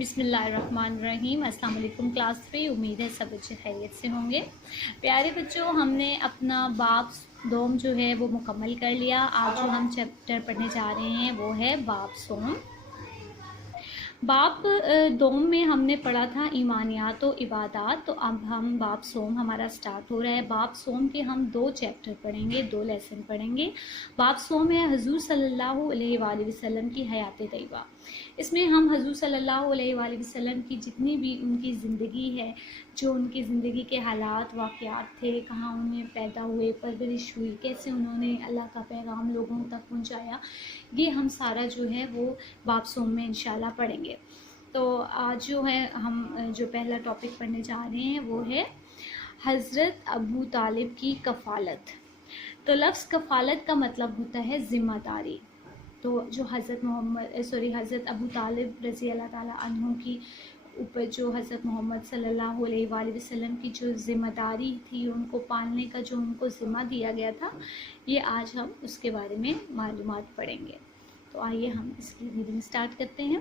بسم اللہ الرحمن الرحیم۔ السلام علیکم کلاس 3، امید ہے سب بچے خیریت سے ہوں گے۔ پیارے بچوں، ہم نے اپنا باب دوم جو ہے وہ مکمل کر لیا۔ آج جو ہم چیپٹر پڑھنے جا رہے ہیں وہ ہے باب سوم۔ باب دوم میں ہم نے پڑھا تھا ایمانیات و عبادات، تو اب ہم باب سوم ہمارا سٹارٹ ہو رہا ہے۔ باب سوم کے ہم 2 چیپٹر پڑھیں گے، 2 لیسن پڑھیں گے۔ باب سوم ہے حضور صلی اللہ علیہ وآلہ وسلم کی حیات طیبہ۔ اس میں ہم حضور صلی اللہ علیہ وآلہ وسلم کی جتنی بھی ان کی زندگی ہے، جو ان کی زندگی کے حالات واقعات تھے، کہاں انہیں پیدا ہوئے، پرورش ہوئی، کیسے انہوں نے اللہ کا پیغام لوگوں تک پہنچایا، یہ ہم سارا جو ہے وہ باب سوم میں انشاءاللہ پڑھیں گے۔ تو آج جو ہے ہم جو پہلا ٹاپک پڑھنے جا رہے ہیں وہ ہے حضرت ابو طالب کی کفالت۔ تو لفظ کفالت کا مطلب ہوتا ہے ذمہ داری۔ تو جو حضرت ابو طالب رضی اللہ تعالیٰ عنہ کی اوپر جو حضرت محمد صلی اللہ علیہ وآلہ وسلم کی جو ذمہ داری تھی، ان کو پالنے کا جو ان کو ذمہ دیا گیا تھا، یہ آج ہم اس کے بارے میں معلومات پڑھیں گے۔ تو آئیے ہم اس کی ریڈنگ سٹارٹ کرتے ہیں۔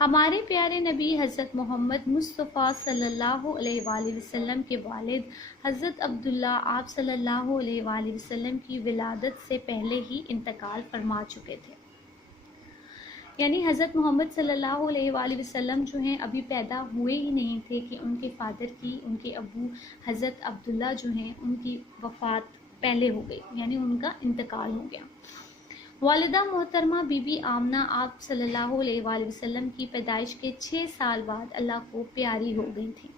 ہمارے پیارے نبی حضرت محمد مصطفیٰ صلی اللہ علیہ وآلہ وسلم کے والد حضرت عبداللہ آپ صلی اللہ علیہ وآلہ وسلم کی ولادت سے پہلے ہی انتقال فرما چکے تھے۔ یعنی حضرت محمد صلی اللہ علیہ وآلہ وسلم جو ہیں ابھی پیدا ہوئے ہی نہیں تھے کہ ان کے فادر کی، ان کے ابو حضرت عبداللہ جو ہیں ان کی وفات پہلے ہو گئی، یعنی ان کا انتقال ہو گیا۔ والدہ محترمہ بی بی آمنہ آپ صلی اللہ علیہ وآلہ وسلم کی پیدائش کے 6 سال بعد اللہ کو پیاری ہو گئی تھیں۔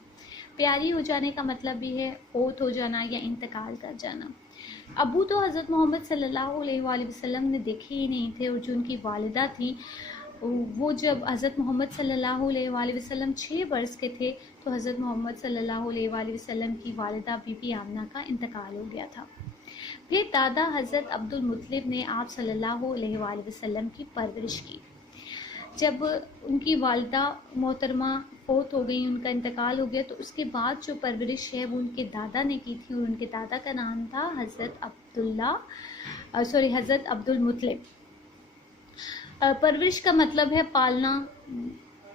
پیاری ہو جانے کا مطلب بھی ہے فوت ہو جانا یا انتقال کر جانا۔ ابو تو حضرت محمد صلی اللہ علیہ وآلہ وسلم نے دیکھے ہی نہیں تھے، اور جو ان کی والدہ تھیں وہ جب حضرت محمد صلی اللہ علیہ وآلہ وسلم 6 برس کے تھے تو حضرت محمد صلی اللہ علیہ وآلہ وسلم کی والدہ بی بی آمنہ کا انتقال ہو گیا تھا۔ پھر دادا حضرت عبد المطلب نے آپ صلی اللہ علیہ وآلہ وسلم کی پرورش کی۔ جب ان کی والدہ محترمہ فوت ہو گئی، ان کا انتقال ہو گیا، تو اس کے بعد جو پرورش ہے وہ ان کے دادا نے کی تھی، اور ان کے دادا کا نام تھا حضرت عبد المطلب۔ پرورش کا مطلب ہے پالنا،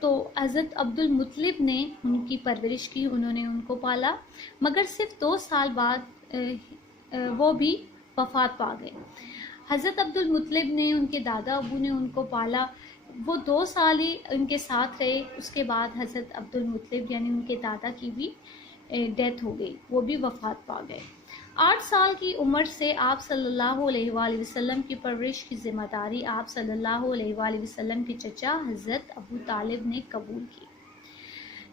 تو حضرت عبد المطلب نے ان کی پرورش کی، انہوں نے ان کو پالا، مگر صرف 2 سال بعد وہ بھی وفات پا گئے۔ حضرت عبد المطلب نے، ان کے دادا ابو نے ان کو پالا، وہ 2 سال ہی ان کے ساتھ رہے، اس کے بعد حضرت عبد المطلب یعنی ان کے دادا کی بھی ڈیتھ ہو گئی، وہ بھی وفات پا گئے۔ 8 سال کی عمر سے آپ صلی اللہ علیہ وآلہ وسلم کی پرورش کی ذمہ داری آپ صلی اللہ علیہ وآلہ وسلم کے چچا حضرت ابو طالب نے قبول کی۔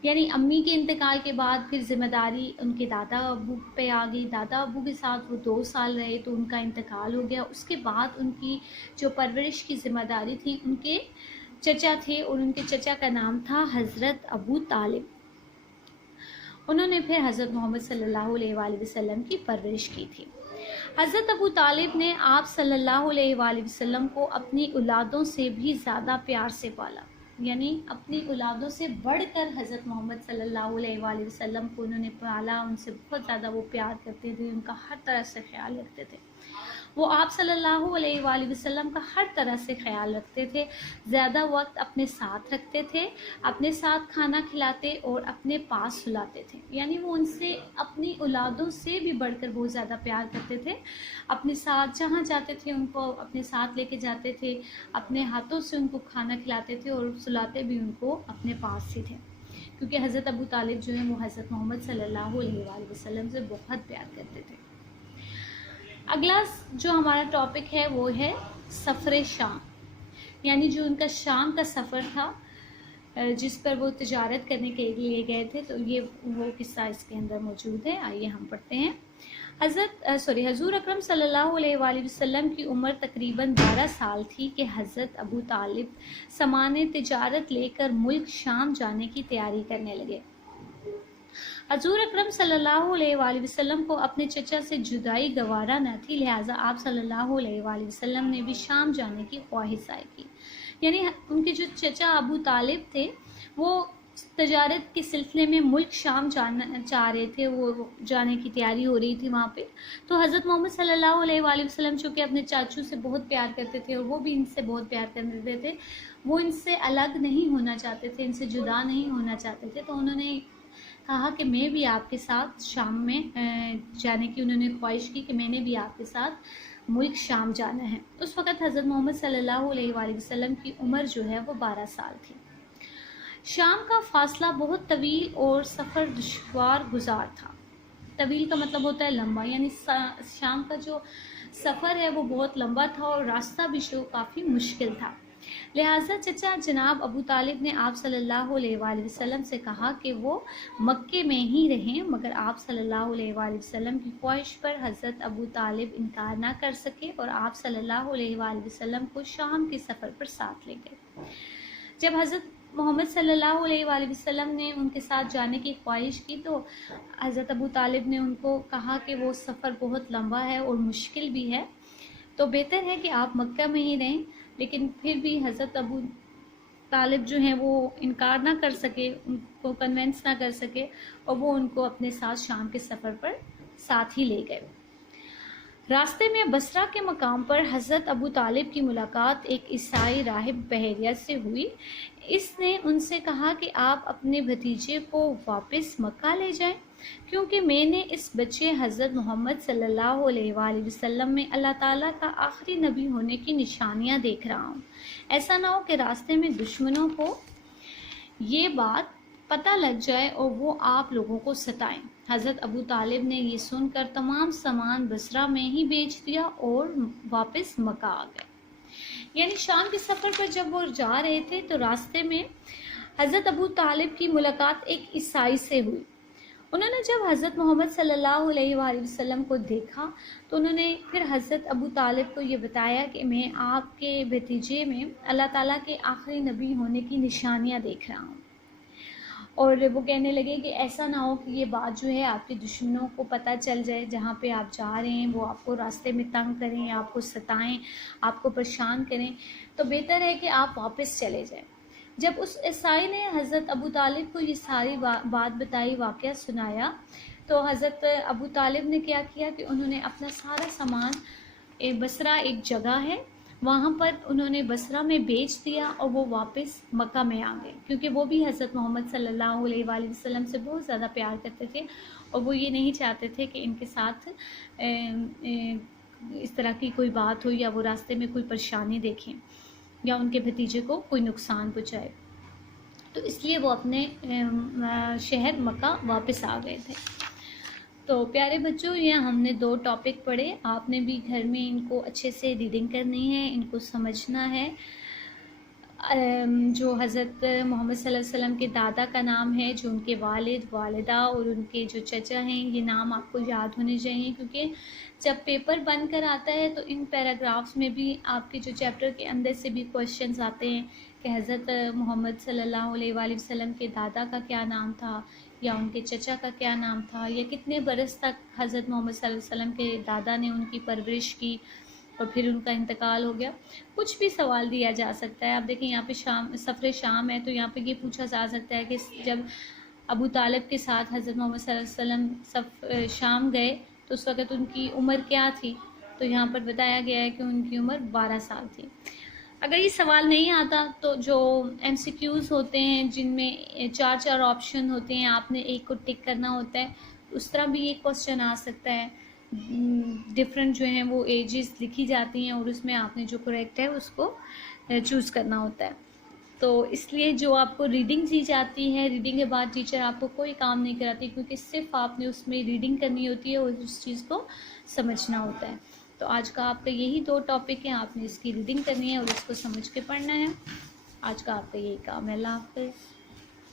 یعنی امی کے انتقال کے بعد پھر ذمہ داری ان کے دادا ابو پہ آ گئی۔ دادا ابو کے ساتھ وہ 2 سال رہے تو ان کا انتقال ہو گیا۔ اس کے بعد ان کی جو پرورش کی ذمہ داری تھی ان کے چچا تھے، اور ان کے چچا کا نام تھا حضرت ابو طالب۔ انہوں نے پھر حضرت محمد صلی اللہ علیہ وآلہ وسلم کی پرورش کی تھی۔ حضرت ابو طالب نے آپ صلی اللہ علیہ وآلہ وسلم کو اپنی اولادوں سے بھی زیادہ پیار سے پالا، یعنی اپنی اولادوں سے بڑھ کر حضرت محمد صلی اللہ علیہ وآلہ وسلم کو انہوں نے پالا، ان سے بہت زیادہ وہ پیار کرتے تھے، ان کا ہر طرح سے خیال رکھتے تھے۔ وہ آپ صلی اللہ علیہ وآلہ وسلم کا ہر طرح سے خیال رکھتے تھے، زیادہ وقت اپنے ساتھ رکھتے تھے، اپنے ساتھ کھانا کھلاتے اور اپنے پاس سلاتے تھے۔ یعنی وہ ان سے اپنی اولادوں سے بھی بڑھ کر بہت زیادہ پیار کرتے تھے، اپنے ساتھ جہاں جاتے تھے ان کو اپنے ساتھ لے کے جاتے تھے، اپنے ہاتھوں سے ان کو کھانا کھلاتے تھے اور سلاتے بھی ان کو اپنے پاس ہی تھے، کیونکہ حضرت ابو طالب جو ہیں وہ حضرت محمد صلی اللہ علیہ وآلہ وسلم سے بہت پیار کرتے تھے۔ اگلا جو ہمارا ٹاپک ہے وہ ہے سفر شام، یعنی جو ان کا شام کا سفر تھا جس پر وہ تجارت کرنے کے لیے گئے تھے، تو یہ وہ قصہ اس کے اندر موجود ہے۔ آئیے ہم پڑھتے ہیں۔ حضور اکرم صلی اللہ علیہ وآلہ وسلم کی عمر تقریباً 12 سال تھی کہ حضرت ابو طالب سامان تجارت لے کر ملک شام جانے کی تیاری کرنے لگے۔ حضور اکرم صلی اللہ علیہ وآلہ وسلم کو اپنے چچا سے جدائی گوارا نہ تھی، لہٰذا آپ صلی اللہ علیہ وآلہ وسلم نے بھی شام جانے کی خواہش ظاہر کی۔ یعنی ان کے جو چچا ابو طالب تھے وہ तजारत के सिलसिले में मुल्क शाम जाना चाह रहे थे, वो जाने की तैयारी हो रही थी वहाँ पे। तो हज़रत मोहम्मद सल्लल्लाहु अलैहि वसल्लम चूँकि अपने चाचू से बहुत प्यार करते थे और वो भी इनसे बहुत प्यार करते थे, वो इनसे अलग नहीं होना चाहते थे, इनसे जुदा नहीं होना चाहते थे। तो उन्होंने कहा कि मैं भी आपके साथ शाम में जाने की उन्होंने ख्वाहिश की कि मैंने भी आपके साथ मुल्क शाम जाना है। उस वक़्त हज़रत मोहम्मद सल्लल्लाहु अलैहि वसल्लम की उम्र जो है वो 12 साल थी। शाम का फासला बहुत तवील और सफ़र दुश्वार गुजार था। तवील का मतलब होता है लंबा, यानी शाम का जो सफ़र है वो बहुत लंबा था और रास्ता भी जो काफ़ी मुश्किल था। लिहाजा चचा जनाब अबू तालिब ने आप सल्लल्लाहु अलैहि वसल्लम से कहा कि वो मक्के में ही रहें, मगर आप सल्लल्लाहु अलैहि वसल्लम की ख्वाहिश पर हज़रत अबू तालिब इनकार ना कर सके और आप सल्लल्लाहु अलैहि वसल्लम को शाम के सफ़र पर साथ ले गए। जब हज़रत मोहम्मद सल्लल्लाहु अलैहि वसल्लम ने उनके साथ जाने की ख्वाहिश की तो हज़रत अबू तालिब ने उनको कहा कि वो सफ़र बहुत लंबा है और मुश्किल भी है, तो बेहतर है कि आप मक्का में ही रहें। लेकिन फिर भी हज़रत अबू तालिब जो हैं वो इनकार ना कर सके, उनको कन्वेंस ना कर सके और वो उनको अपने साथ शाम के सफ़र पर साथ ही ले गए। रास्ते में बसरा के मकाम पर हज़रत अबू तालिब की मुलाकात एक ईसाई राहिब बहरिया से हुई। इसने उनसे कहा कि आप अपने भतीजे को वापस मक्का ले जाएं, क्योंकि मैंने इस बच्चे हज़रत मोहम्मद सल्लल्लाहु अलैहि वसल्लम में अल्लाह ताला का आखिरी नबी होने की निशानियां देख रहा हूँ। ऐसा ना हो कि रास्ते में दुश्मनों को ये बात पता लग जाए और वो आप लोगों को सताएं। हज़रत अबू तालिब ने ये सुनकर तमाम सामान बसरा में ही बेच दिया और वापस मक्का आ गए। यानी शाम के सफ़र पर जब वो जा रहे थे तो रास्ते में हज़रत अबू तालिब की मुलाकात एक ईसाई से हुई। उन्होंने जब हज़रत मोहम्मद सल्लल्लाहु अलैहि वसल्लम को देखा तो उन्होंने फिर हज़रत अबू तालिब को ये बताया कि मैं आपके भतीजे में अल्लाह ताला के आखिरी नबी होने की निशानियाँ देख रहा हूँ। और वो कहने लगे कि ऐसा ना हो कि ये बात जो है आपके दुश्मनों को पता चल जाए, जहाँ पे आप जा रहे हैं वो आपको रास्ते में तंग करें, आपको सताएं, आपको परेशान करें, तो बेहतर है कि आप वापस चले जाएं। जब उस ईसाई ने हज़रत अबू तालिब को ये सारी बात बताई, वाक़या सुनाया, तो हज़रत अबू तालिब ने क्या किया कि उन्होंने अपना सारा सामान, बसरा एक जगह है वहाँ पर उन्होंने बसरा में बेच दिया और वो वापस मक्का में आ गए, क्योंकि वो भी हज़रत मोहम्मद सल्लल्लाहु अलैहि वसल्लम से बहुत ज़्यादा प्यार करते थे और वो ये नहीं चाहते थे कि इनके साथ इस तरह की कोई बात हो या वो रास्ते में कोई परेशानी देखें या उनके भतीजे को कोई नुकसान पहुँचाए। तो इसलिए वो अपने शहर मक्का वापस आ गए थे। तो प्यारे बच्चों, ये हमने 2 टॉपिक पढ़े। आपने भी घर में इनको अच्छे से रीडिंग करनी है, इनको समझना है। जो हज़रत मोहम्मद सल्लल्लाहु अलैहि वसल्लम के दादा का नाम है, जो उनके वालिद, वालिदा और उनके जो चचा हैं, ये नाम आपको याद होने चाहिए, क्योंकि जब पेपर बन कर आता है तो इन पैराग्राफ्स में भी आपके जो चैप्टर के अंदर से भी क्वेश्चंस आते हैं कि हज़रत मोहम्मद सल्लल्लाहु अलैहि वसल्लम के दादा का क्या नाम था या उनके चचा का क्या नाम था, या कितने बरस तक हज़रत मोहम्मद सल्लल्लाहु अलैहि वसल्लम के दादा ने उनकी परवरिश की और फिर उनका इंतकाल हो गया। कुछ भी सवाल दिया जा सकता है। आप देखें यहाँ पे सफ़र शाम है, तो यहाँ पे ये पूछा जा सकता है कि जब अबू तालिब के साथ हज़रत मोहम्मद सल्लल्लाहु अलैहि वसल्लम शाम गए तो उस वक़्त उनकी उम्र क्या थी, तो यहाँ पर बताया गया है कि उनकी उम्र 12 साल थी। अगर ये सवाल नहीं आता तो जो MCQs होते हैं जिनमें 4 ऑप्शन होते हैं, आपने एक को टिक करना होता है, उस तरह भी एक क्वेश्चन आ सकता है। डिफरेंट जो हैं वो एजेस लिखी जाती हैं और उसमें आपने जो करेक्ट है उसको चूज़ करना होता है। तो इसलिए जो आपको रीडिंग दी जाती है, रीडिंग के बाद टीचर आपको कोई काम नहीं कराती, क्योंकि सिर्फ आपने उसमें रीडिंग करनी होती है और उस चीज़ को समझना होता है। तो आज का आपका यही 2 टॉपिक है, आपने इसकी रीडिंग करनी है और इसको समझ के पढ़ना है। आज का आपका यही काम है। अल्लाह हाफ़िज़।